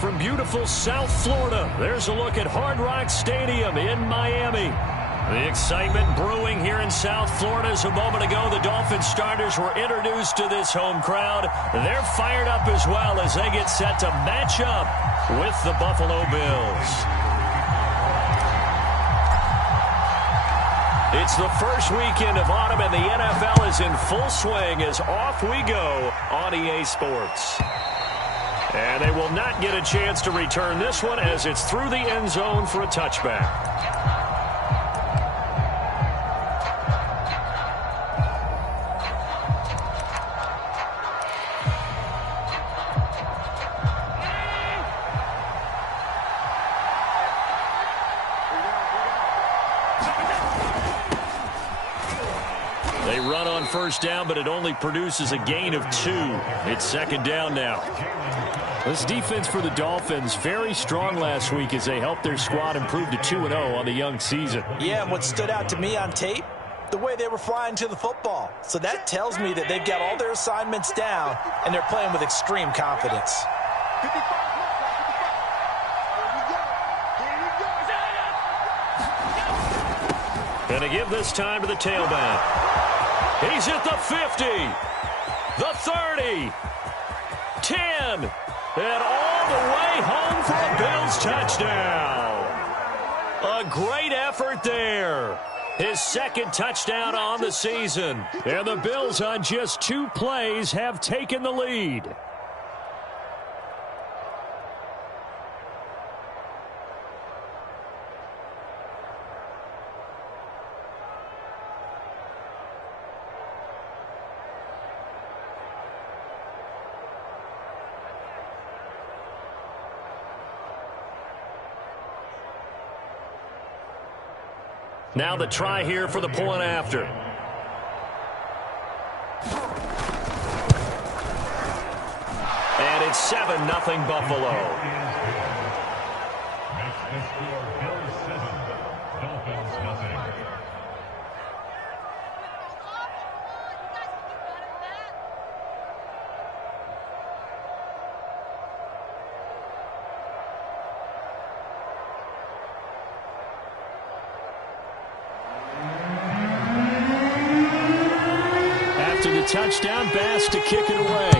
From beautiful South Florida, there's a look at Hard Rock Stadium in Miami. The excitement brewing here in South Florida as a moment ago the Dolphins starters were introduced to this home crowd. They're fired up as well as they get set to match up with the Buffalo Bills. It's the first weekend of autumn and the NFL is in full swing as off we go on EA Sports. And they will not get a chance to return this one as it's through the end zone for a touchback. They run on first down, but it only produces a gain of 2. It's second down now. This defense for the Dolphins, very strong last week as they helped their squad improve to 2-0 on the young season. Yeah, and what stood out to me on tape, the way they were flying to the football. So that tells me that they've got all their assignments down, and they're playing with extreme confidence. Going to give this time to the tailback. He's at the 50, the 30, 10, and all the way home for a Bills touchdown. A great effort there. His second touchdown on the season. And the Bills on just 2 plays have taken the lead. Now the try here for the point after. And it's 7-0 Buffalo. After the touchdown, Bass to kick it away.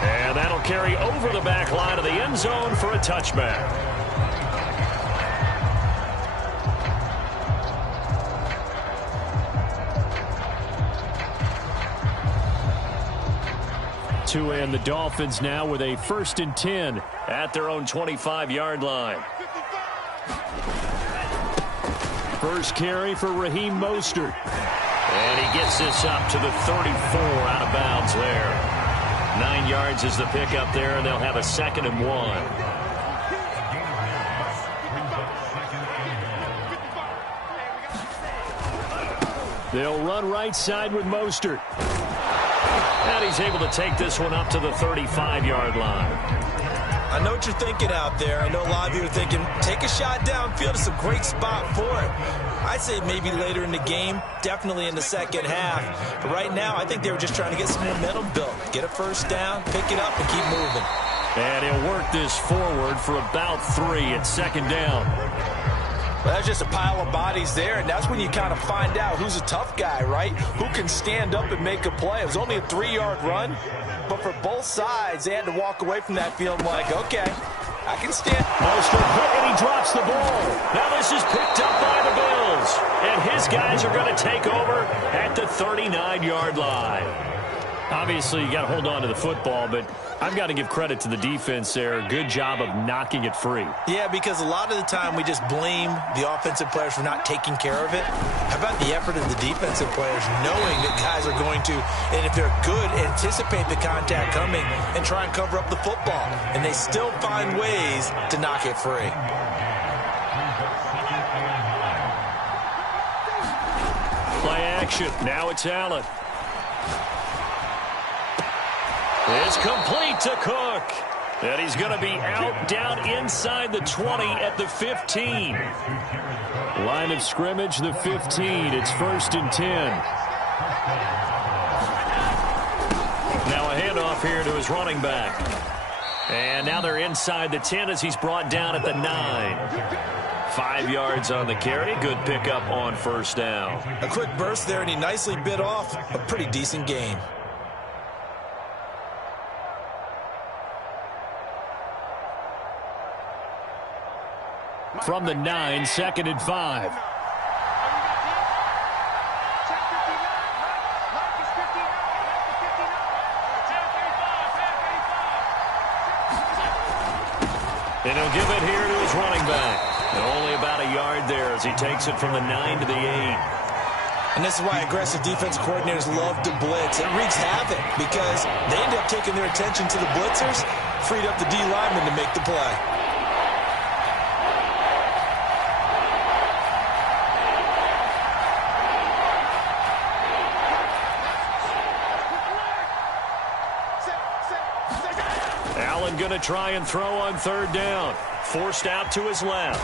And that'll carry over the back line of the end zone for a touchback. And the Dolphins now with a 1st and 10 at their own 25-yard line. First carry for Raheem Mostert. And he gets this up to the 34 out of bounds there. 9 yards is the pickup there, and they'll have a 2nd and 1. They'll run right side with Mostert. And he's able to take this one up to the 35-yard line. I know what you're thinking out there. I know a lot of you are thinking, take a shot downfield. It's a great spot for it. I'd say maybe later in the game, definitely in the second half. But right now, I think they were just trying to get some momentum built. Get a first down, pick it up, and keep moving. And he'll work this forward for about 3 at 2nd down. Well, that's just a pile of bodies there, and that's when you kind of find out who's a tough guy, right? Who can stand up and make a play. It was only a 3-yard run, but for both sides, they had to walk away from that field like, okay, I can stand. Mostert hit, and he drops the ball. Now this is picked up by the Bills, and his guys are going to take over at the 39-yard line. Obviously, you got to hold on to the football, but I've got to give credit to the defense there. Good job of knocking it free. Yeah, because a lot of the time we just blame the offensive players for not taking care of it. How about the effort of the defensive players knowing that guys are going to, and if they're good, anticipate the contact coming and try and cover up the football. And they still find ways to knock it free. Play action. Now it's Allen. It's complete to Cook. And he's going to be out down inside the 20 at the 15. Line of scrimmage, the 15. It's 1st and 10. Now a handoff here to his running back. And now they're inside the 10 as he's brought down at the 9. 5 yards on the carry. Good pickup on 1st down. A quick burst there, and he nicely bit off a pretty decent gain. From the 9, 2nd and 5. And he'll give it here to his running back. And only about a yard there as he takes it from the 9 to the 8. And this is why aggressive defense coordinators love to blitz. It wreaks havoc because they end up taking their attention to the blitzers, freed up the D lineman to make the play. Going to try and throw on 3rd down. Forced out to his left.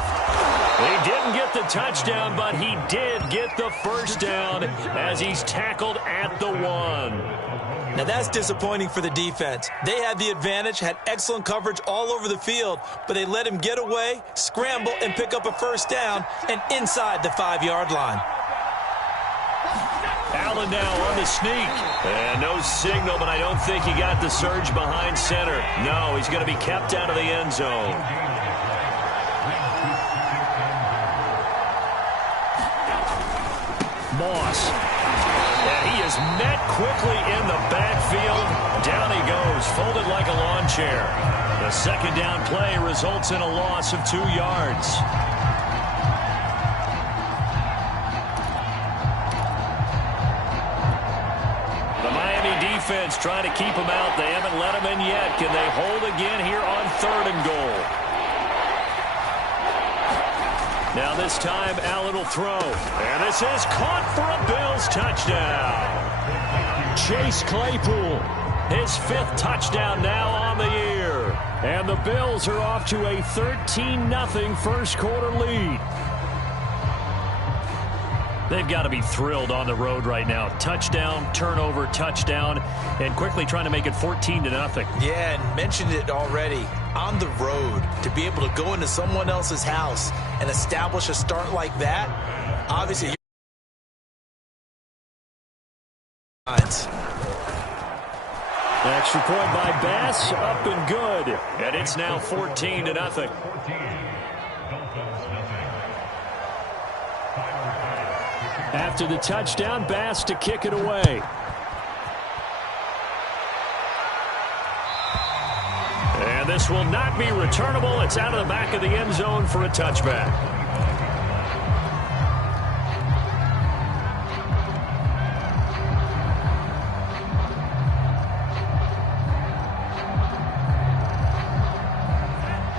He didn't get the touchdown, but he did get the 1st down as he's tackled at the 1. Now that's disappointing for the defense. They had the advantage, had excellent coverage all over the field, but they let him get away, scramble, and pick up a 1st down and inside the 5-yard line. Allen now on the sneak. And no signal, but I don't think he got the surge behind center. No, he's going to be kept out of the end zone. Moss. And he is met quickly in the backfield. Down he goes, folded like a lawn chair. The 2nd down play results in a loss of 2 yards. Defense trying to keep him out. They haven't let him in yet. Can they hold again here on 3rd and goal? Now this time Allen will throw. And this is caught for a Bills touchdown. Chase Claypool, his 5th touchdown now on the year. And the Bills are off to a 13-0 first quarter lead. They've got to be thrilled on the road right now. Touchdown, turnover, touchdown, and quickly trying to make it 14-0. Yeah, and mentioned it already. On the road, to be able to go into someone else's house and establish a start like that, obviously. Extra point by Bass, up and good. And it's now 14-0. After the touchdown, Bass to kick it away. And this will not be returnable. It's out of the back of the end zone for a touchback.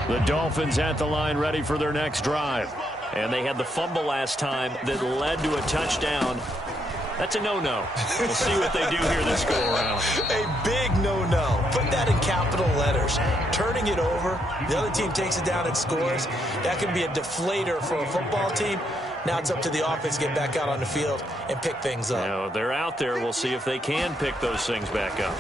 The Dolphins at the line ready for their next drive. And they had the fumble last time that led to a touchdown. That's a no-no. We'll see what they do here this go-around. A big no-no. Put that in capital letters. Turning it over, the other team takes it down and scores. That can be a deflator for a football team. Now it's up to the offense to get back out on the field and pick things up. Now, they're out there. We'll see if they can pick those things back up.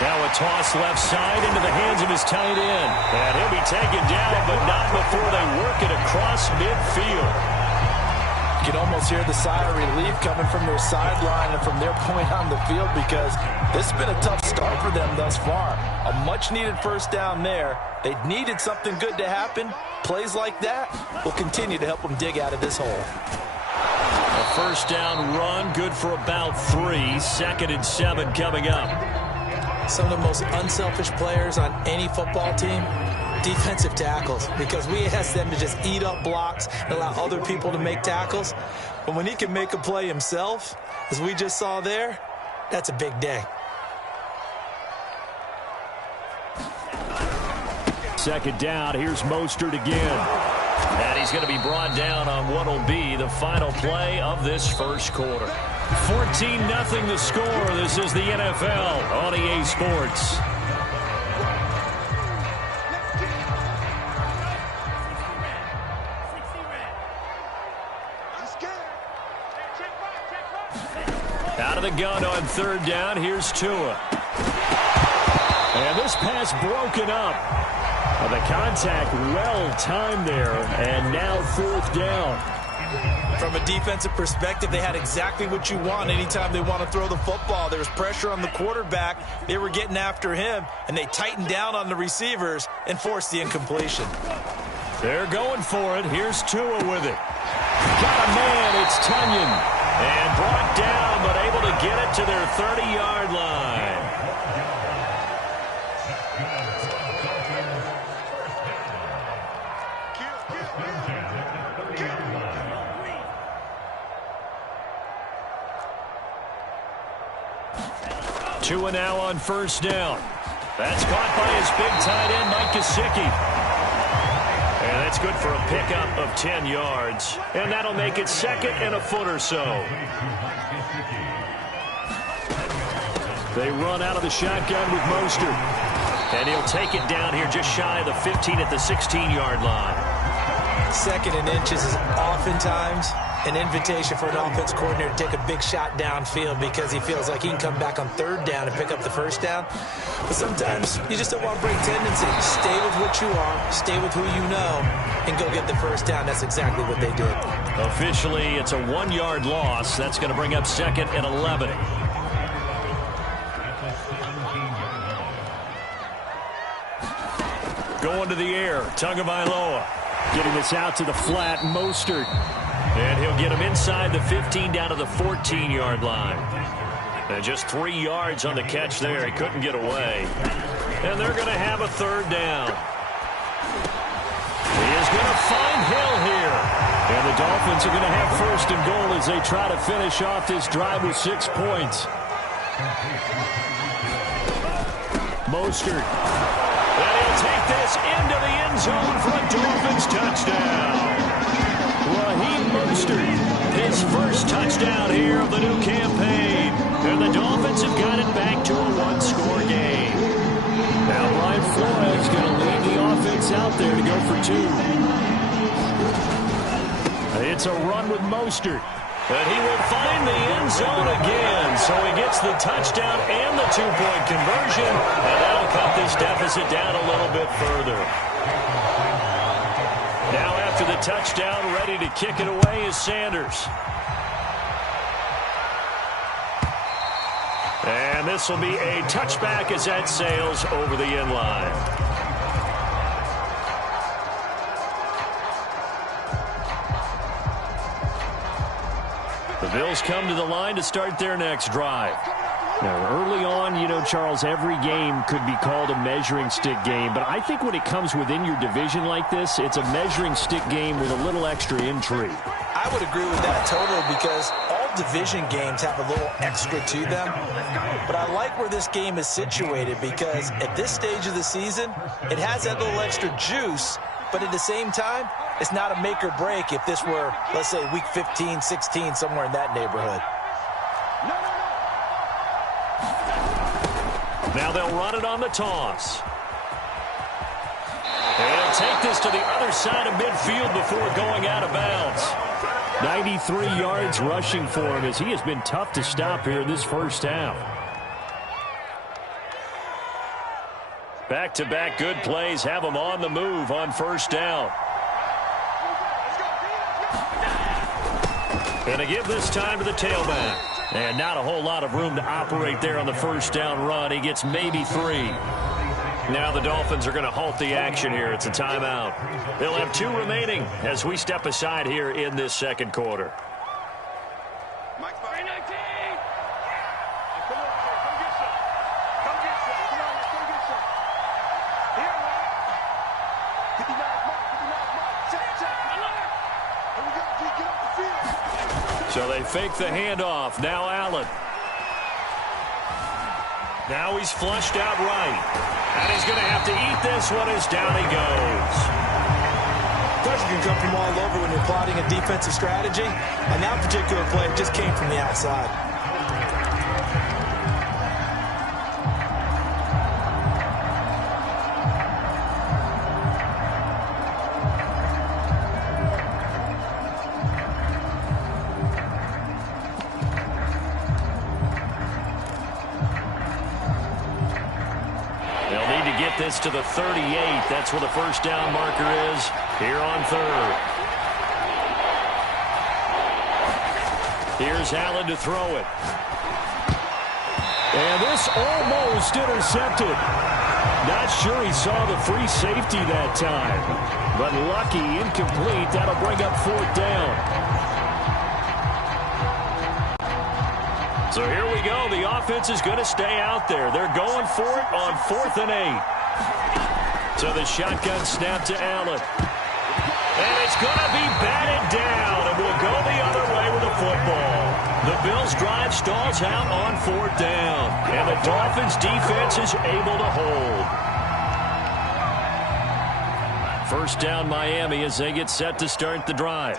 Now a toss left side into the hands of his tight end. And he'll be taken down, but not before they work it across midfield. You can almost hear the sigh of relief coming from their sideline and from their point on the field because this has been a tough start for them thus far. A much-needed 1st down there. They needed something good to happen. Plays like that will continue to help them dig out of this hole. A 1st down run, good for about 3. 2nd and 7 coming up. Some of the most unselfish players on any football team, defensive tackles, because we ask them to just eat up blocks and allow other people to make tackles. But when he can make a play himself, as we just saw there, that's a big day. 2nd down, here's Mostert again. And he's going to be brought down on what will be the final play of this first quarter. 14-0 the score. This is the NFL on EA Sports. Out of the gun on third down. Here's Tua. And this pass broken up. Well, the contact well timed there, and now fourth down. From a defensive perspective, they had exactly what you want anytime they want to throw the football. There was pressure on the quarterback. They were getting after him, and they tightened down on the receivers and forced the incompletion. They're going for it. Here's Tua with it. Got a man. It's Tunyon. And brought down, but able to get it to their 30-yard line. Tua now on first down. That's caught by his big tight end, Mike Gesicki. And that's good for a pickup of 10 yards. And that'll make it second and a foot or so. They run out of the shotgun with Mostert. And he'll take it down here just shy of the 15 at the 16-yard line. Second and inches is oftentimes an invitation for an offense coordinator to take a big shot downfield because he feels like he can come back on third down and pick up the first down. But sometimes you just don't want to break tendency. Stay with what you are, stay with who you know, and go get the first down. That's exactly what they did. Officially, it's a 1-yard loss. That's going to bring up second and 11. Going to the air, Tagovailoa. Getting this out to the flat, Mostert. And he'll get him inside the 15 down to the 14-yard line. And just 3 yards on the catch there. He couldn't get away. And they're going to have a third down. He is going to find Hill here. And the Dolphins are going to have first and goal as they try to finish off this drive with 6 points. Mostert. And he'll take this into the end zone for a Dolphins touchdown. Raheem Mostert, his first touchdown here of the new campaign. And the Dolphins have got it back to a 1-score game. Now Brian Flores going to lead the offense out there to go for 2. It's a run with Mostert. And he will find the end zone again. So he gets the touchdown and the 2-point conversion. And that'll cut this deficit down a little bit further. Now after the touchdown, ready to kick it away is Sanders. And this will be a touchback as that sails over the end line. The Bills come to the line to start their next drive. Now, early on, you know, Charles, every game could be called a measuring stick game. But I think when it comes within your division like this, it's a measuring stick game with a little extra intrigue. I would agree with that totally because all division games have a little extra to them. But I like where this game is situated because at this stage of the season, it has that little extra juice. But at the same time, it's not a make or break if this were, let's say, week 15, 16, somewhere in that neighborhood. Now they'll run it on the toss. And take this to the other side of midfield before going out of bounds. 93 yards rushing for him as he has been tough to stop here in this first half. Back-to-back good plays have him on the move on first down. And to give this time to the tailback. And not a whole lot of room to operate there on the first down run. He gets maybe 3. Now the Dolphins are going to halt the action here. It's a timeout. They'll have 2 remaining as we step aside here in this second quarter. So they fake the handoff. Now Allen. Now he's flushed out right. And he's going to have to eat this one as down he goes. Pressure can come from all over when you're plotting a defensive strategy. And that particular play just came from the outside. this to the 38. That's where the first down marker is here on third. Here's Allen to throw it. And this almost intercepted. Not sure he saw the free safety that time. But lucky, incomplete. That'll bring up fourth down. So here we go. The offense is going to stay out there. They're going for it on 4th and 8. So the shotgun snap to Allen. And it's going to be batted down, and we'll go the other way with the football. The Bills' drive stalls out on 4th down, and the Dolphins' defense is able to hold. First down, Miami, as they get set to start the drive.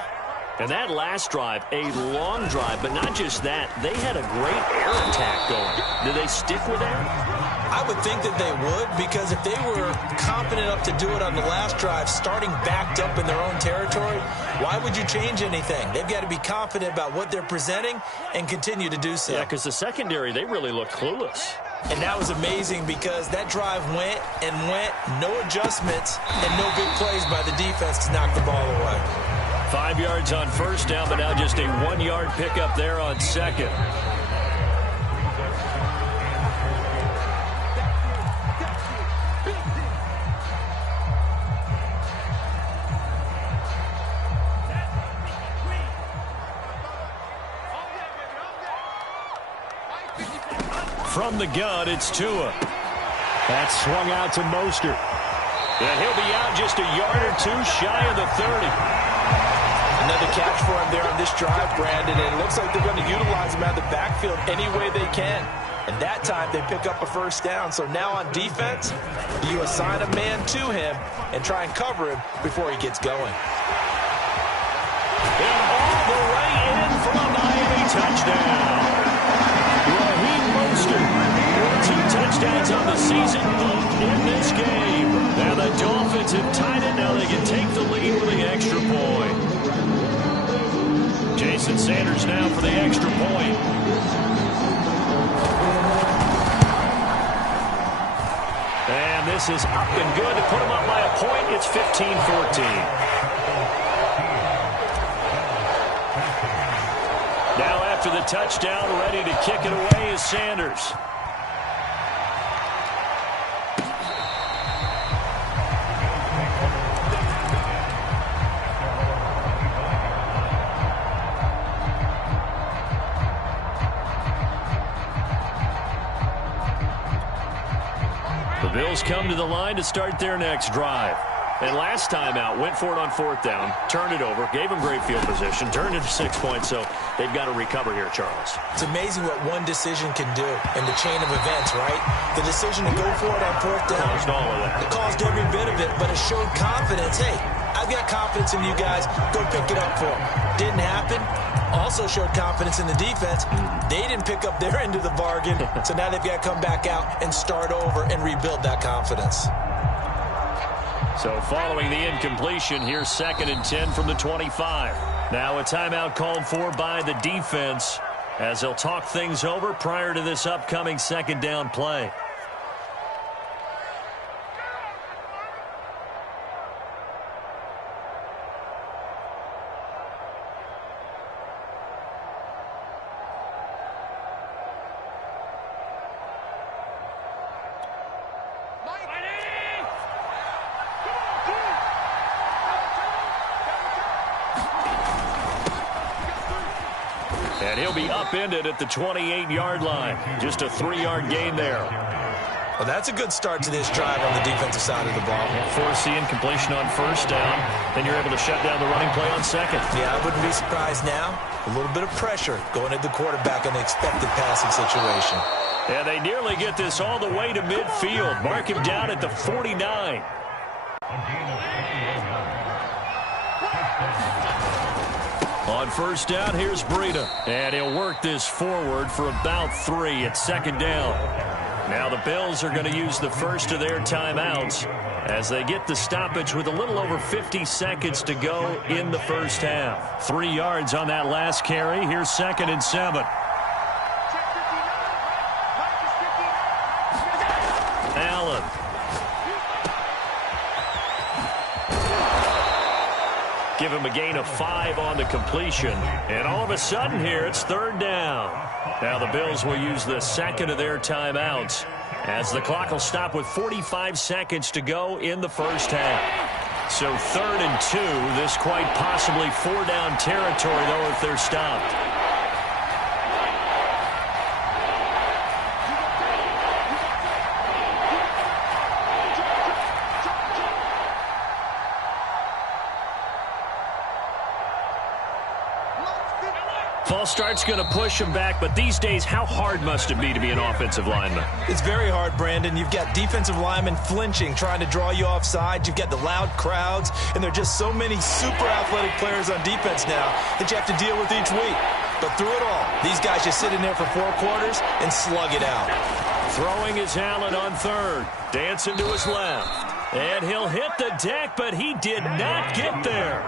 And that last drive, a long drive, but not just that. They had a great air attack going. Did they stick with that? I would think that they would, because if they were confident enough to do it on the last drive, starting backed up in their own territory, why would you change anything? They've got to be confident about what they're presenting and continue to do so. Yeah, because the secondary, they really look clueless. And that was amazing because that drive went and went, no adjustments, and no big plays by the defense to knock the ball away. 5 yards on first down, but now just a 1-yard pickup there on second. From the gun, it's Tua. That's swung out to Mostert. And he'll be out just a yard or two shy of the 30. Another catch for him there on this drive, Brandon, and it looks like they're going to utilize him out of the backfield any way they can. And that time they pick up a first down. So now on defense, you assign a man to him and try and cover him before he gets going. And all the way in for a Miami touchdown. Raheem Mostert, 2 touchdowns on the season in this game. Now the Dolphins have tied it. Now they can take the lead with the extra point. Jason Sanders now for the extra point. And this is up and good to put them up by a point. It's 15-14. Now after the touchdown, ready to kick it away is Sanders. The Bills come to the line to start their next drive. And last time out, went for it on 4th down, turned it over, gave them great field position, turned it to 6 points, so they've got to recover here, Charles. It's amazing what one decision can do in the chain of events, right? The decision to go for it on 4th down. Caused all of that. It caused every bit of it, but it showed confidence. Hey, I've got confidence in you guys. Go pick it up for them. Didn't happen. Also showed confidence in the defense. They didn't pick up their end of the bargain, so now they've got to come back out and start over and rebuild that confidence. So following the incompletion, here's 2nd and 10 from the 25. Now a timeout called for by the defense as they'll talk things over prior to this upcoming 2nd down play. And he'll be upended at the 28-yard line. Just a 3-yard gain there. Well, that's a good start to this drive on the defensive side of the ball. Force the incompletion on 1st down. Then you're able to shut down the running play on 2nd. Yeah, I wouldn't be surprised now. A little bit of pressure going at the quarterback in the expected passing situation. And they nearly get this all the way to midfield. Mark him down at the 49. On 1st down, here's Breida. And he'll work this forward for about 3 at 2nd down. Now the Bills are going to use the first of their timeouts as they get the stoppage with a little over 50 seconds to go in the first half. 3 yards on that last carry. Here's 2nd and 7. Allen. Give him a gain of 5 on the completion. And all of a sudden here, it's 3rd down. Now the Bills will use the second of their timeouts as the clock will stop with 45 seconds to go in the first half. So 3rd and 2, this quite possibly 4-down territory, though, if they're stopped. False start's going to push him back, but these days, how hard must it be to be an offensive lineman? It's very hard, Brandon. You've got defensive linemen flinching, trying to draw you offside. You've got the loud crowds, and there are just so many super athletic players on defense now that you have to deal with each week. But through it all, these guys just sit in there for 4 quarters and slug it out. Throwing is Allen on 3rd. Dancing to his left. And he'll hit the deck, but he did not get there.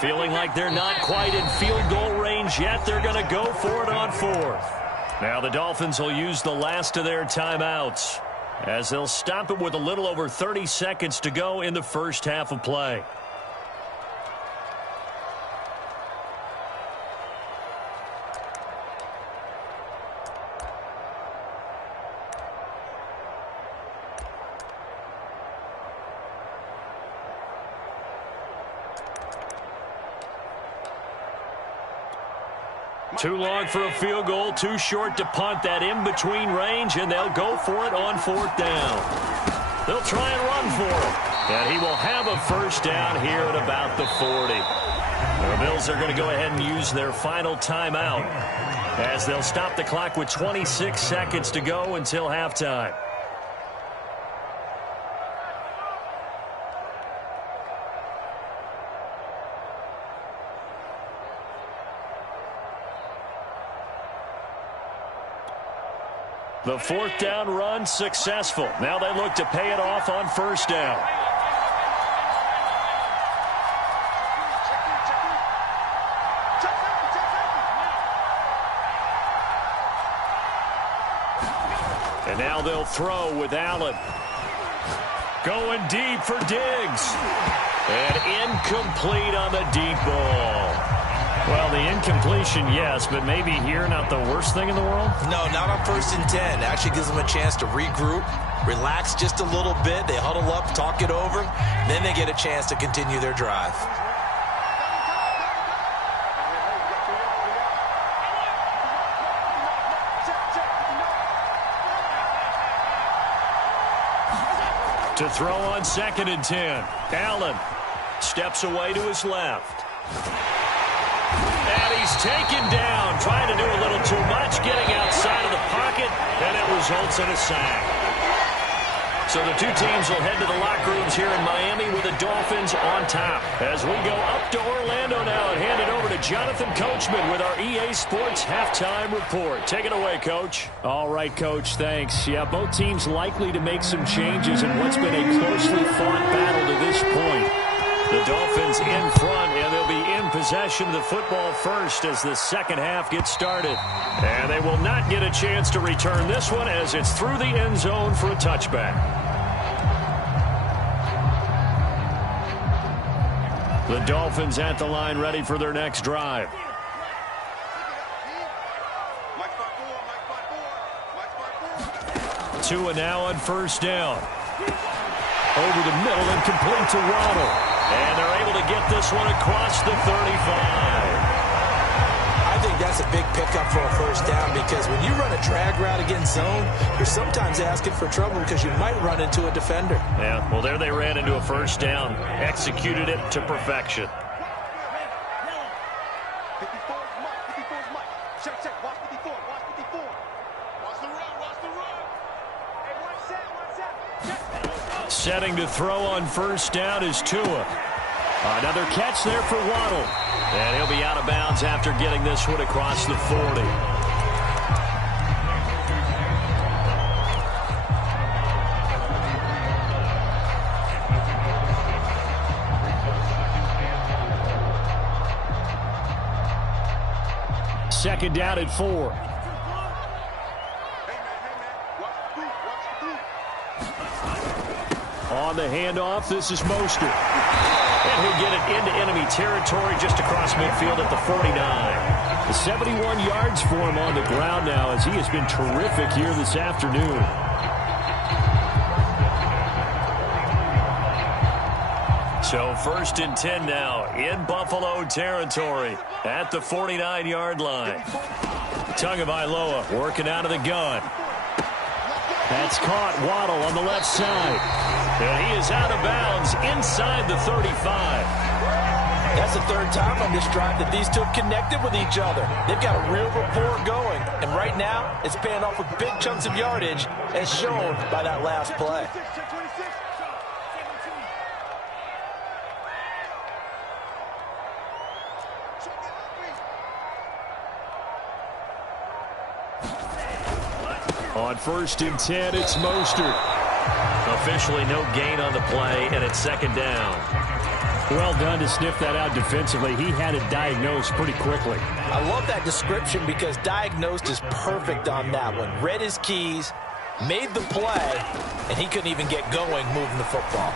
Feeling like they're not quite in field goal range yet, they're going to go for it on 4th. Now the Dolphins will use the last of their timeouts as they'll stop it with a little over 30 seconds to go in the first half of play. Too long for a field goal, too short to punt. That in-between range, and they'll go for it on 4th down. They'll try and run for it. And he will have a first down here at about the 40. The Bills are going to go ahead and use their final timeout as they'll stop the clock with 26 seconds to go until halftime. The 4th down run successful. Now they look to pay it off on 1st down. And now they'll throw with Allen. Going deep for Diggs. And incomplete on the deep ball. Well, the incompletion, yes, but maybe here not the worst thing in the world? No, not on 1st and 10. Actually gives them a chance to regroup, relax just a little bit. They huddle up, talk it over. Then they get a chance to continue their drive. To throw on 2nd and 10. Allen steps away to his left. And he's taken down, trying to do a little too much, getting outside of the pocket, and it results in a sack. So the two teams will head to the locker rooms here in Miami with the Dolphins on top. As we go up to Orlando now and hand it over to Jonathan Coachman with our EA Sports Halftime Report. Take it away, Coach. All right, Coach, thanks. Yeah, both teams likely to make some changes in what's been a closely fought battle to this point. The Dolphins in front, and they'll be in possession of the football first as the second half gets started. And they will not get a chance to return this one as it's through the end zone for a touchback. The Dolphins at the line ready for their next drive. Tua now on 1st down. Over the middle and complete to Waddle. And they're able to get this one across the 35. I think that's a big pickup for a 1st down because when you run a drag route against zone, you're sometimes asking for trouble because you might run into a defender. Yeah, well, there they ran into a 1st down. Executed it to perfection. Setting to throw on 1st down is Tua. Another catch there for Waddle. And he'll be out of bounds after getting this one across the 40. Second down at 4. On the handoff, this is Mostert. And he'll get it into enemy territory just across midfield at the 49. 71 yards for him on the ground now as he has been terrific here this afternoon. So 1st and 10 now in Buffalo territory at the 49-yard line. Tagovailoa working out of the gun. That's caught. Waddle on the left side. And he is out of bounds inside the 35. That's the third time on this drive that these two have connected with each other. They've got a real rapport going. And right now, it's paying off with big chunks of yardage, as shown by that last play. On 1st and 10, it's Mostert. Officially no gain on the play, and it's 2nd down. Well done to sniff that out defensively. He had it diagnosed pretty quickly. I love that description because diagnosed is perfect on that one. Read his keys, made the play, and he couldn't even get going moving the football.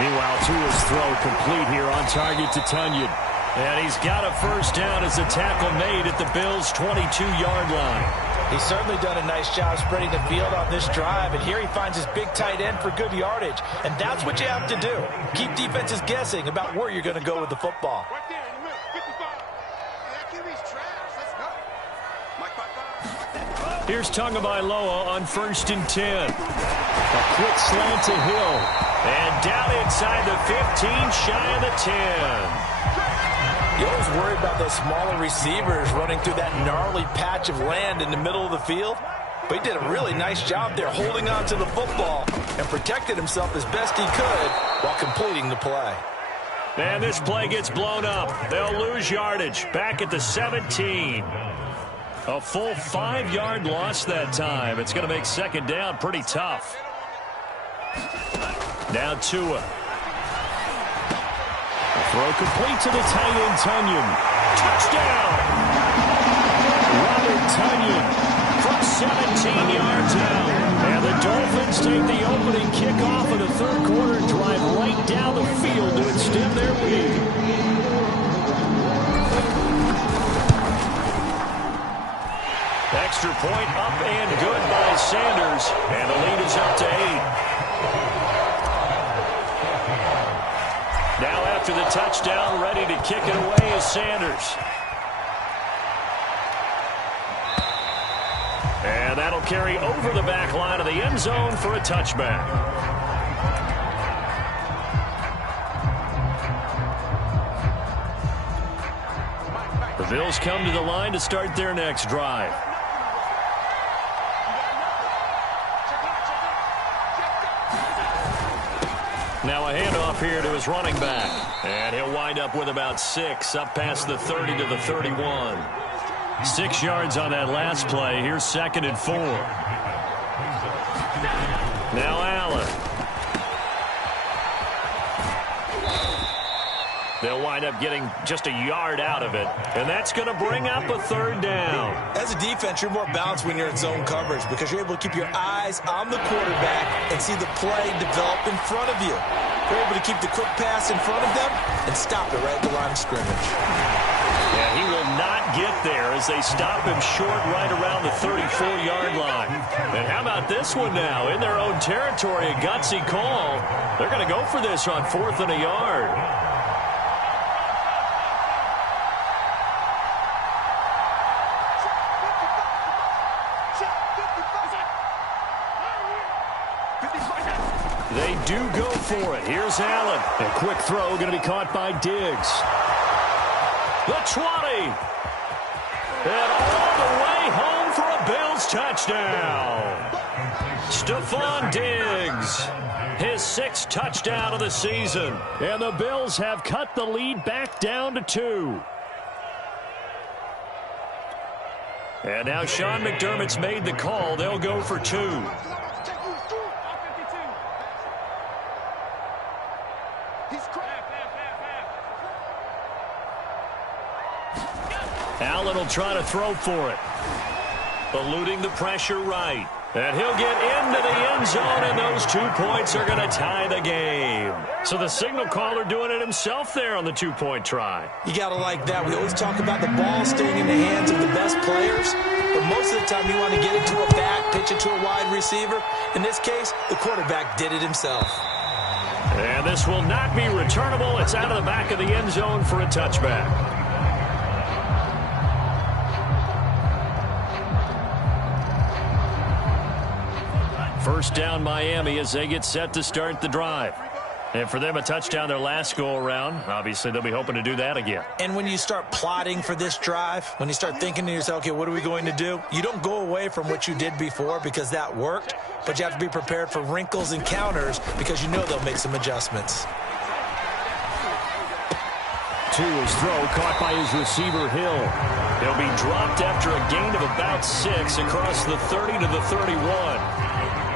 Meanwhile, Tua's throw complete here on target to Tunyon. And he's got a 1st down as the tackle made at the Bills' 22-yard line. He's certainly done a nice job spreading the field on this drive, and here he finds his big tight end for good yardage. And that's what you have to do. Keep defenses guessing about where you're going to go with the football. Here's Tagovailoa on 1st and 10. A quick slant to Hill. And down inside the 15, shy of the 10. You always worry about those smaller receivers running through that gnarly patch of land in the middle of the field. But he did a really nice job there holding on to the football and protected himself as best he could while completing the play. And this play gets blown up. They'll lose yardage back at the 17. A full 5-yard loss that time. It's going to make 2nd down pretty tough. Now Tua. Throw complete to the tight end, Tunyon. Touchdown! Robert Tunyon From 17 yards out. And the Dolphins take the opening kickoff of the 3rd quarter and drive right down the field to extend their lead. Extra point up and good by Sanders. And the lead is up to 8. Now after the touchdown, ready to kick it away is Sanders. And that'll carry over the back line of the end zone for a touchback. The Bills come to the line to start their next drive. Now a handoff here to his running back. And he'll wind up with about 6 up past the 30 to the 31. 6 yards on that last play. Here's 2nd and 4. Now Allen. They'll wind up getting just a yard out of it. And that's going to bring up a 3rd down. As a defense, you're more balanced when you're in zone coverage because you're able to keep your eyes on the quarterback and see the play develop in front of you. You're able to keep the quick pass in front of them and stop it right at the line of scrimmage. Yeah, he will not get there as they stop him short right around the 34-yard line. And how about this one now? In their own territory, a gutsy call. They're going to go for this on 4th and a yard. They do go for it. Here's Allen. A quick throw going to be caught by Diggs. The 20. And all the way home for a Bills touchdown. Stephon Diggs. His 6th touchdown of the season. And the Bills have cut the lead back down to 2. And now Sean McDermott's made the call. They'll go for 2. Allen will try to throw for it. Eluding the pressure right. And he'll get into the end zone, and those 2 points are going to tie the game. So the signal caller doing it himself there on the 2-point try. You got to like that. We always talk about the ball staying in the hands of the best players, but most of the time you want to get it to a back, pitch it to a wide receiver. In this case, the quarterback did it himself. And this will not be returnable. It's out of the back of the end zone for a touchback. First down, Miami, as they get set to start the drive. And for them, a touchdown their last go-around. Obviously, they'll be hoping to do that again. And when you start plotting for this drive, when you start thinking to yourself, okay, what are we going to do? You don't go away from what you did before because that worked, but you have to be prepared for wrinkles and counters because you know they'll make some adjustments. To his throw, caught by his receiver, Hill. He'll be dropped after a gain of about 6 across the 30 to the 31.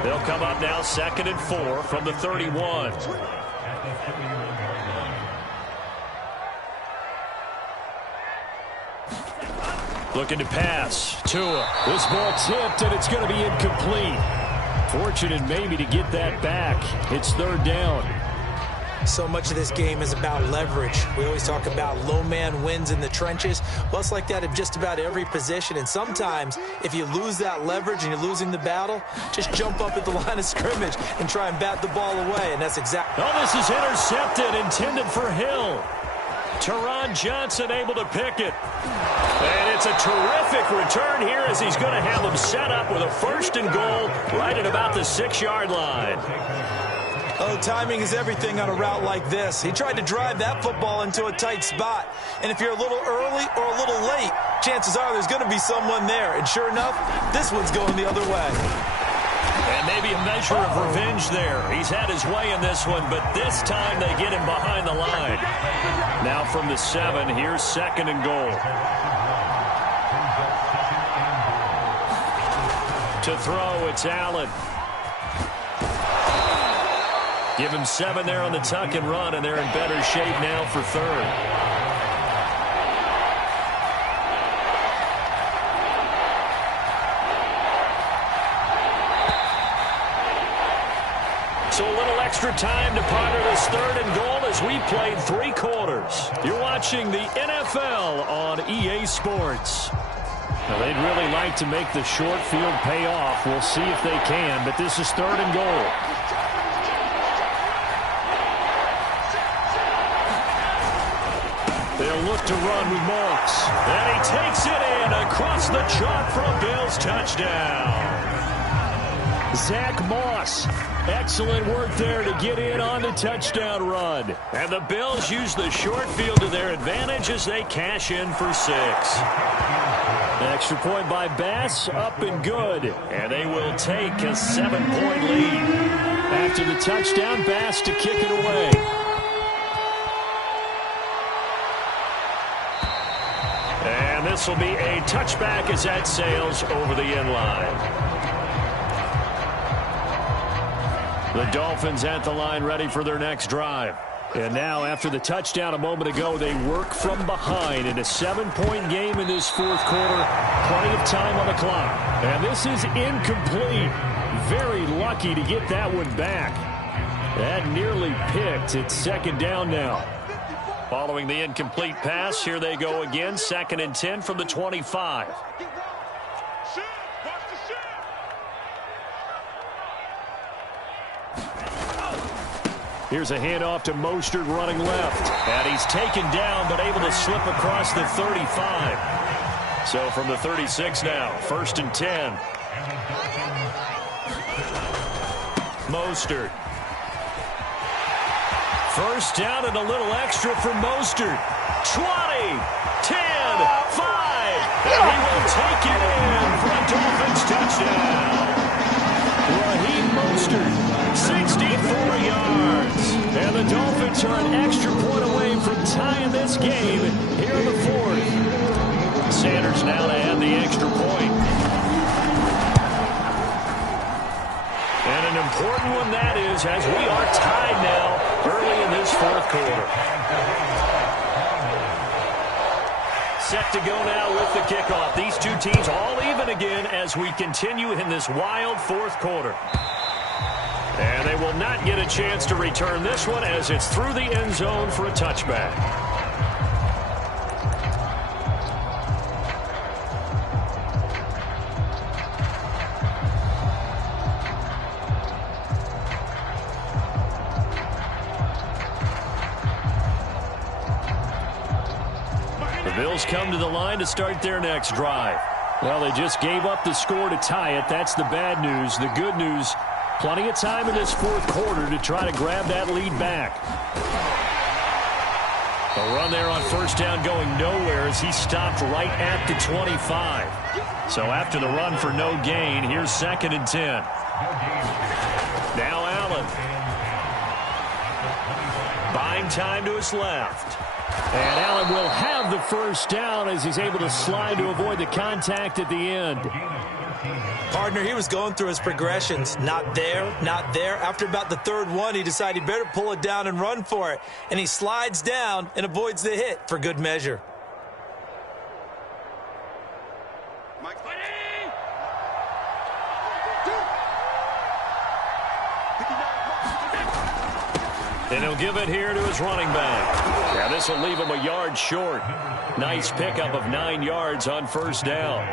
They'll come up now 2nd and 4 from the 31. Looking to pass. Tua. This ball tipped, and it's going to be incomplete. Fortunate maybe to get that back. It's 3rd down. So much of this game is about leverage. We always talk about low man wins in the trenches. Well, it's like that in just about every position. And sometimes, if you lose that leverage and you're losing the battle, just jump up at the line of scrimmage and try and bat the ball away. And that's exactly... Oh, this is intercepted, intended for Hill. Teron Johnson able to pick it. And it's a terrific return here as he's going to have them set up with a 1st and goal right at about the 6-yard line. Oh, timing is everything on a route like this. He tried to drive that football into a tight spot. And if you're a little early or a little late, chances are there's going to be someone there. And sure enough, this one's going the other way. And maybe a measure of revenge there. He's had his way in this one, but this time they get him behind the line. Now from the 7, here's 2nd and goal. To throw, it's Allen. Give him 7 there on the tuck and run, and they're in better shape now for 3rd. So a little extra time to ponder this 3rd and goal as we played 3 quarters. You're watching the NFL on EA Sports. Now, they'd really like to make the short field pay off. We'll see if they can, but this is 3rd and goal. They'll look to run with Moss. And he takes it in across the chalk for a Bills touchdown. Zach Moss. Excellent work there to get in on the touchdown run. And the Bills use the short field to their advantage as they cash in for 6. Extra point by Bass, up and good. And they will take a 7-point lead. After the touchdown, Bass to kick it away. And this will be a touchback as that sails over the end line. The Dolphins at the line ready for their next drive. And now after the touchdown a moment ago, they work from behind in a 7-point game in this 4th quarter. Plenty of time on the clock. And this is incomplete. Very lucky to get that one back. That nearly picked. It's 2nd down now. Following the incomplete pass, here they go again. 2nd and 10 from the 25. Here's a handoff to Mostert running left. And he's taken down, but able to slip across the 35. So from the 36 now, 1st and 10. Mostert. 1st down and a little extra for Mostert. 20, 10, 5. And he will take it in for a Dolphins touchdown. Raheem Mostert, 64 yards. And the Dolphins are an extra point away from tying this game here in the 4th. Sanders now to add the extra point. And an important one that is, as we are tied now early in this 4th quarter. Set to go now with the kickoff. These two teams all even again as we continue in this wild fourth quarter. And they will not get a chance to return this one as it's through the end zone for a touchback. The Bills come to the line to start their next drive. Well, they just gave up the score to tie it. That's the bad news. The good news, plenty of time in this fourth quarter to try to grab that lead back. A run there on first down going nowhere as he stopped right at the 25. So after the run for no gain, here's 2nd and 10. Now Allen. Buying time to his left. And Allen will have the first down as he's able to slide to avoid the contact at the end. Partner, he was going through his progressions. Not there, not there. After about the third one, he decided he better pull it down and run for it. And he slides down and avoids the hit for good measure. And he'll give it here to his running back. Yeah, this will leave him a yard short. Nice pickup of 9 yards on first down.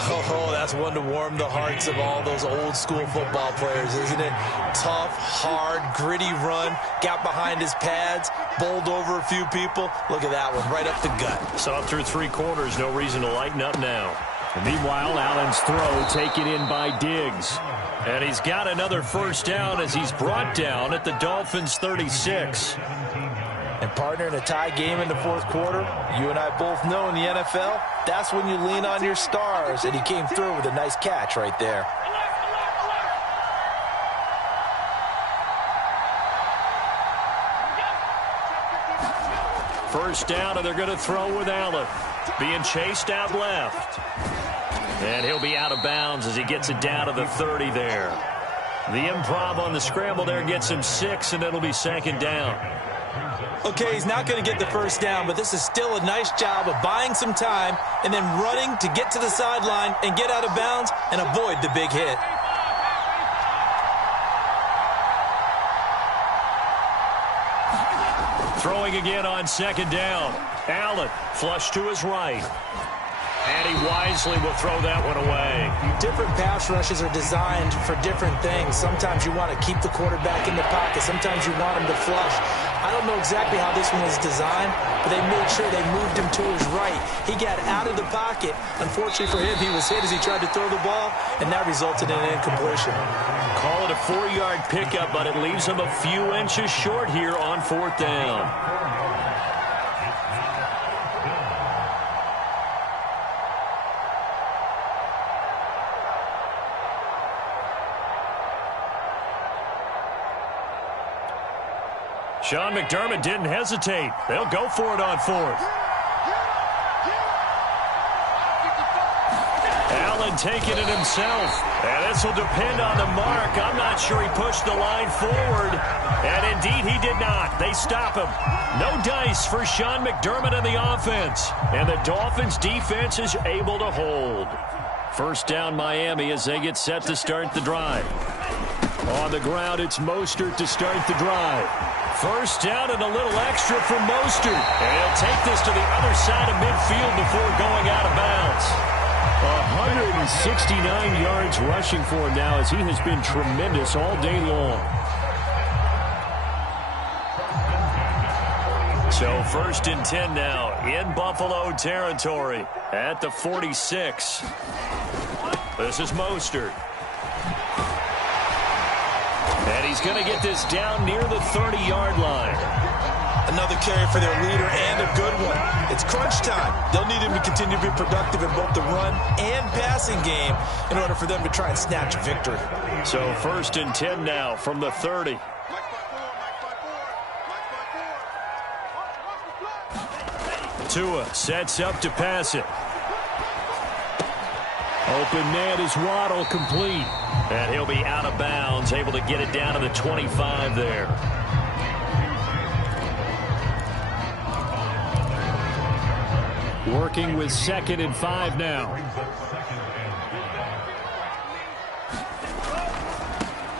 Oh, that's one to warm the hearts of all those old school football players, isn't it? Tough, hard, gritty run. Got behind his pads, bowled over a few people. Look at that one, right up the gut. Saw through 3 quarters, no reason to lighten up now. And meanwhile, Allen's throw taken in by Diggs. And he's got another first down as he's brought down at the Dolphins' 36. And partner, in a tie game in the fourth quarter, you and I both know in the NFL, that's when you lean on your stars, and he came through with a nice catch right there. First down, and they're going to throw with Allen. Being chased out left. And he'll be out of bounds as he gets it down to the 30 there. The improv on the scramble there gets him 6, and it'll be 2nd down. Okay, he's not going to get the first down, but this is still a nice job of buying some time and then running to get to the sideline and get out of bounds and avoid the big hit. Throwing again on 2nd down. Allen flush to his right. And he wisely will throw that one away. Different pass rushes are designed for different things. Sometimes you want to keep the quarterback in the pocket. Sometimes you want him to flush. I don't know exactly how this one was designed, but they made sure they moved him to his right. He got out of the pocket. Unfortunately for him, he was hit as he tried to throw the ball, and that resulted in an incompletion. Call it a 4-yard pickup, but it leaves him a few inches short here on 4th down. Sean McDermott didn't hesitate. They'll go for it on 4th. Allen taking it himself. And this will depend on the mark. I'm not sure he pushed the line forward. And indeed, he did not. They stop him. No dice for Sean McDermott and the offense. And the Dolphins defense is able to hold. First down, Miami, as they get set to start the drive. On the ground, it's Mostert to start the drive. First down and a little extra from Mostert. And he'll take this to the other side of midfield before going out of bounds. 169 yards rushing for him now as he has been tremendous all day long. So 1st and 10 now in Buffalo territory at the 46. This is Mostert. And he's going to get this down near the 30-yard line. Another carry for their leader and a good one. It's crunch time. They'll need him to continue to be productive in both the run and passing game in order for them to try and snatch a victory. So 1st and 10 now from the 30. Tua sets up to pass it. Open man is Waddle, complete. And he'll be out of bounds, able to get it down to the 25 there. Working with 2nd and 5 now.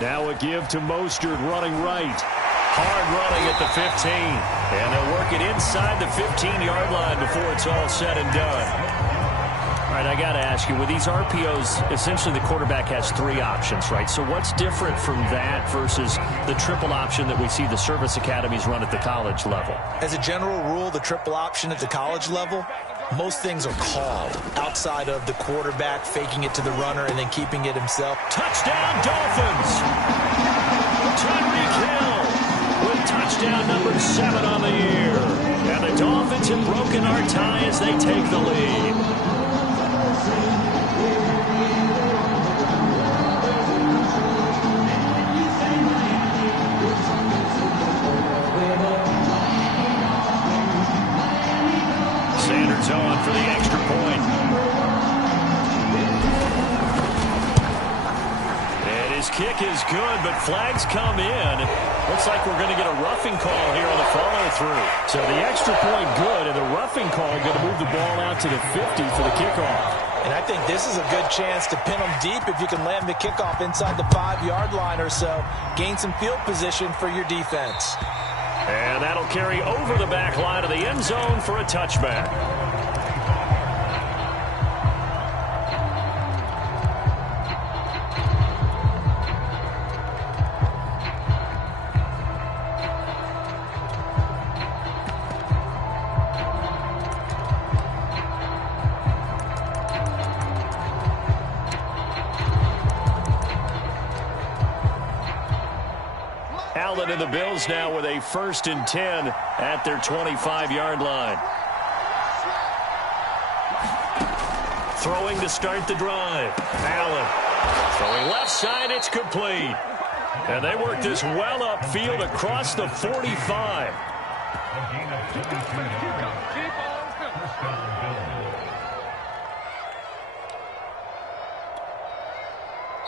Now a give to Mostert running right. Hard running at the 15. And they'll work it inside the 15-yard line before it's all said and done. All right, I got to ask you, with these RPOs, essentially the quarterback has 3 options, right? So what's different from that versus the triple option that we see the service academies run at the college level? As a general rule, the triple option at the college level, most things are called outside of the quarterback faking it to the runner and then keeping it himself. Touchdown, Dolphins! Tyreek Hill with touchdown number 7 on the year. And the Dolphins have broken our tie as they take the lead. Sanders on for the extra point. And his kick is good, but flags come in. Looks like we're going to get a roughing call here on the follow-through. So the extra point good, and the roughing call going to move the ball out to the 50 for the kickoff. And I think this is a good chance to pin them deep if you can land the kickoff inside the 5-yard line or so. Gain some field position for your defense. And that'll carry over the back line of the end zone for a touchback. Allen and the Bills now with a 1st and 10 at their 25-yard line. Throwing to start the drive. Allen throwing left side. It's complete. And they work this well upfield across the 45.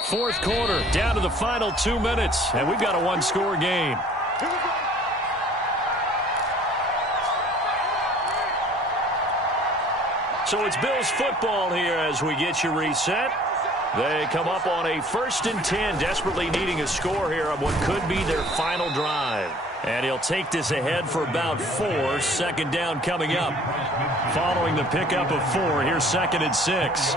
Fourth quarter, down to the final 2 minutes, and we've got a 1-score game. So it's Bills football here as we get you reset. They come up on a 1st and 10, desperately needing a score here on what could be their final drive. And he'll take this ahead for about 4. 2nd down coming up. Following the pickup of 4, here's 2nd and 6.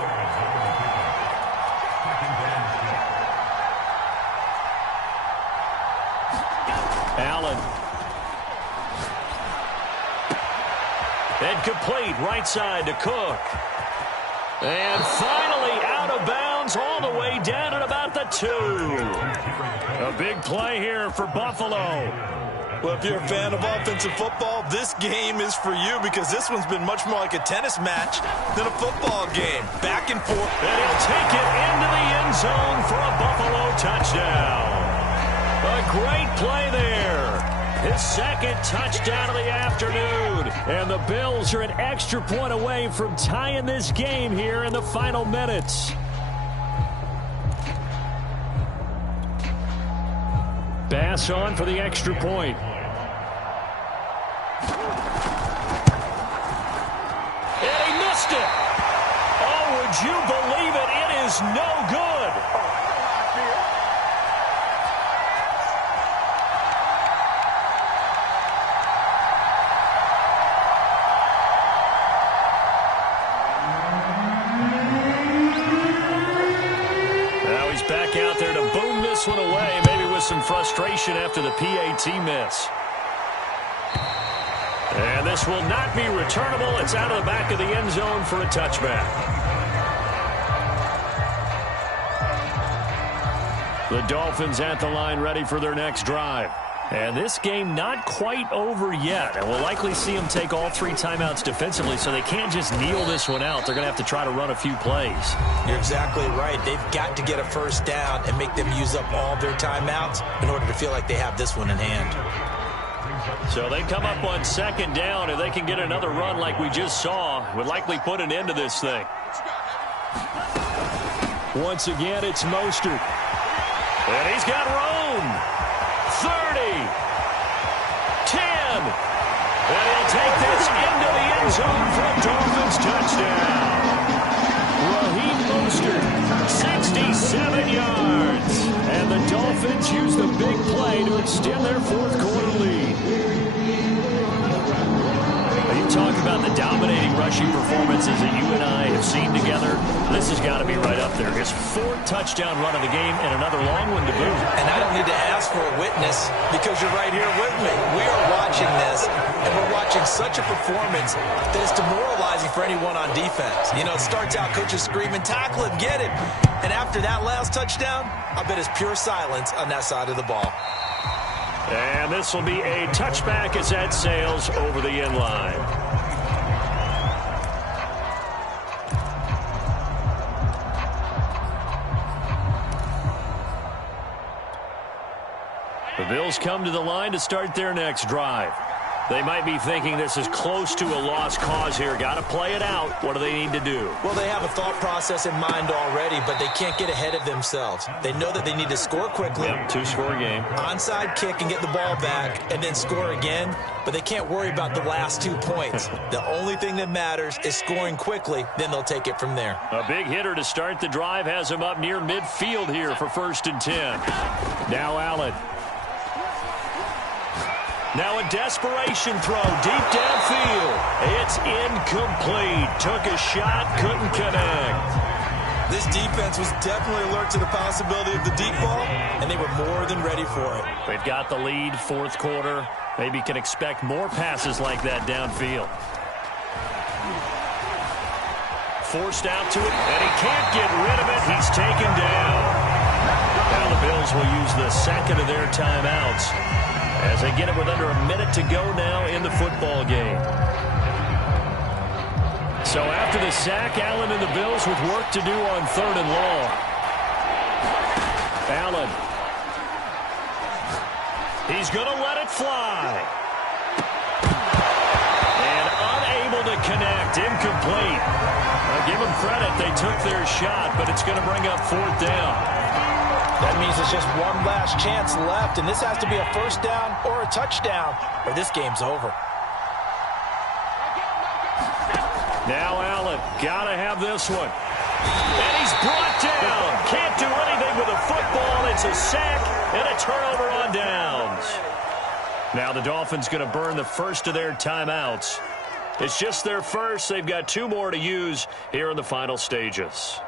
Allen. And complete right side to Cook. And finally out of bounds all the way down at about the 2. A big play here for Buffalo. Well, if you're a fan of offensive football, this game is for you because this one's been much more like a tennis match than a football game. Back and forth. And he'll take it into the end zone for a Buffalo touchdown. A great play there. His 2nd touchdown of the afternoon. And the Bills are an extra point away from tying this game here in the final minutes. Bass on for the extra point. And he missed it. Oh, would you believe it? It is no good. Back out there to boom this one away, maybe with some frustration after the PAT miss. And this will not be returnable. It's out of the back of the end zone for a touchback. The Dolphins at the line ready for their next drive. And this game not quite over yet. And we'll likely see them take all 3 timeouts defensively, so they can't just kneel this one out. They're going to have to try to run a few plays. You're exactly right. They've got to get a 1st down and make them use up all their timeouts in order to feel like they have this one in hand. So they come up on 2nd down. If they can get another run like we just saw, would likely put an end to this thing. Once again, it's Mostert. And he's got room. 30, 10, And he'll take this into the end zone for a Dolphins touchdown. Raheem Mostert, 67 yards. And the Dolphins use the big play to extend their fourth quarter lead. You talk about the dominating rushing performances that you and I have seen together. This has got to be right up there. His fourth touchdown run of the game and another long one to boot. And I don't need to ask for a witness because you're right here with me. We are watching this, and we're watching such a performance that is demoralizing for anyone on defense. You know, it starts out coaches screaming, tackle him, get him. And after that last touchdown, I bet it's pure silence on that side of the ball. And this will be a touchback as that sails over the end line. The Bills come to the line to start their next drive. They might be thinking this is close to a lost cause here. Got to play it out. What do they need to do? Well, they have a thought process in mind already, but they can't get ahead of themselves. They know that they need to score quickly. Yep, two-score game. Onside kick and get the ball back and then score again, but they can't worry about the last 2 points. The only thing that matters is scoring quickly, then they'll take it from there. A big hitter to start the drive has him up near midfield here for 1st and 10. Now Allen. Now a desperation throw deep downfield. It's incomplete. Took a shot, couldn't connect. This defense was definitely alert to the possibility of the deep ball, and they were more than ready for it. They've got the lead, fourth quarter. Maybe can expect more passes like that downfield. Forced out to it, and he can't get rid of it. He's taken down. Now the Bills will use the second of their timeouts as they get it with under a minute to go now in the football game. So after the sack, Allen and the Bills with work to do on 3rd and long. Allen. He's going to let it fly. And unable to connect. Incomplete. I'll give them credit. They took their shot, but it's going to bring up 4th down. That means it's just one last chance left, and this has to be a 1st down or a touchdown, or this game's over. Now Allen, gotta have this one. And he's brought down. Can't do anything with a football. It's a sack and a turnover on downs. Now the Dolphins gonna burn the first of their timeouts. It's just their first. They've got 2 more to use here in the final stages.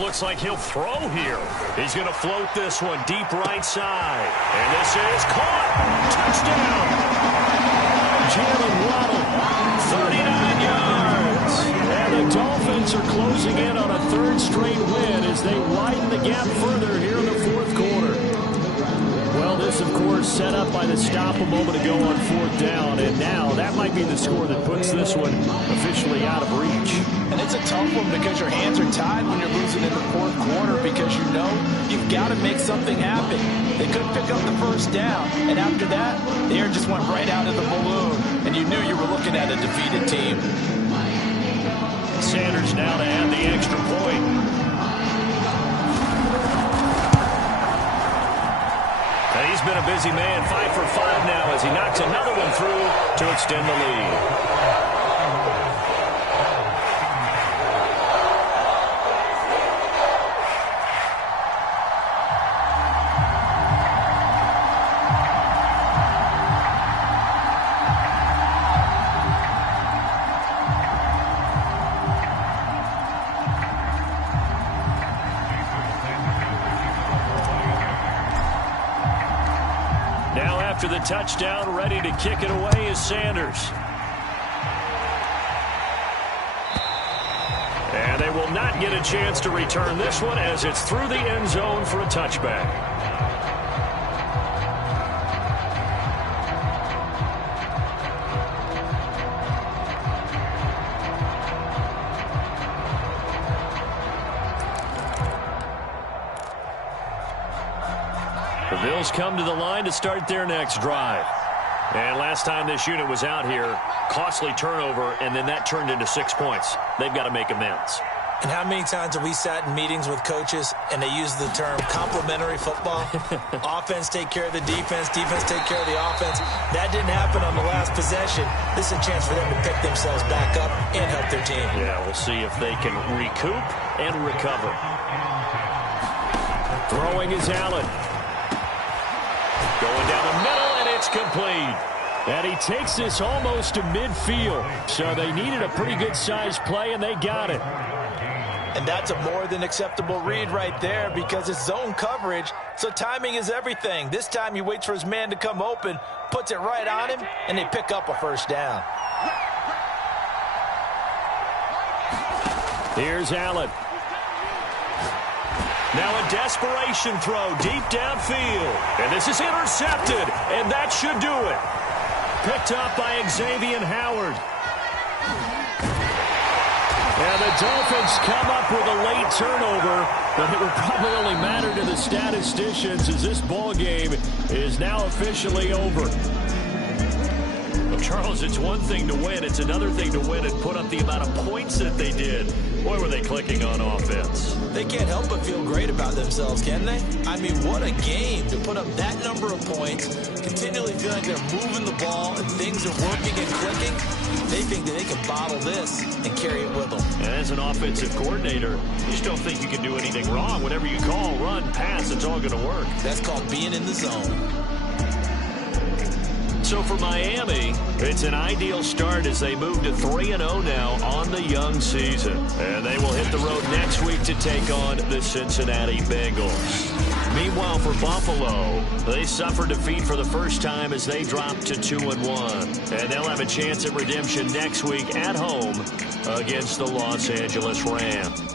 Looks like he'll throw here. He's going to float this one deep right side. And this is caught. Touchdown. Jalen Waddle, 39 yards. And the Dolphins are closing in on a 3rd straight win as they widen the gap further here in the 4th quarter. Well, this, of course, set up by the stop a moment ago on 4th down. And now that might be the score that puts this one officially out of reach. And it's a tough one because your hands are tied when you're losing in the 4th quarter because you know you've got to make something happen. They couldn't pick up the 1st down, and after that, the air just went right out of the balloon, and you knew you were looking at a defeated team. Sanders now to add the extra point. And he's been a busy man, 5 for 5 now as he knocks another one through to extend the lead. After the touchdown, ready to kick it away is Sanders. And they will not get a chance to return this one as it's through the end zone for a touchback. The Bills come to the line to start their next drive. And last time this unit was out here, costly turnover, and then that turned into 6 points. They've got to make amends. And how many times have we sat in meetings with coaches and they use the term complementary football? Offense take care of the defense, defense take care of the offense. That didn't happen on the last possession. This is a chance for them to pick themselves back up and help their team. Yeah, we'll see if they can recoup and recover. Throwing is Allen. Going down the middle, and it's complete. And he takes this almost to midfield. So they needed a pretty good-sized play, and they got it. And that's a more than acceptable read right there because it's zone coverage, so timing is everything. This time he waits for his man to come open, puts it right on him, and they pick up a first down. Here's Allen. Now a desperation throw deep downfield. And this is intercepted, and that should do it. Picked up by Xavier Howard. And the Dolphins come up with a late turnover, but it will probably only matter to the statisticians as this ball game is now officially over. Well, Charles, it's one thing to win. It's another thing to win and put up the amount of points that they did. Boy, were they clicking on offense. They can't help but feel great about themselves, can they? I mean, what a game to put up that number of points, continually feeling like they're moving the ball and things are working and clicking. They think that they can bottle this and carry it with them. And as an offensive coordinator, you just don't think you can do anything wrong. Whatever you call, run, pass, it's all going to work. That's called being in the zone. So for Miami, it's an ideal start as they move to 3-0 now on the young season. And they will hit the road next week to take on the Cincinnati Bengals. Meanwhile, for Buffalo, they suffer defeat for the first time as they drop to 2-1. And they'll have a chance at redemption next week at home against the Los Angeles Rams.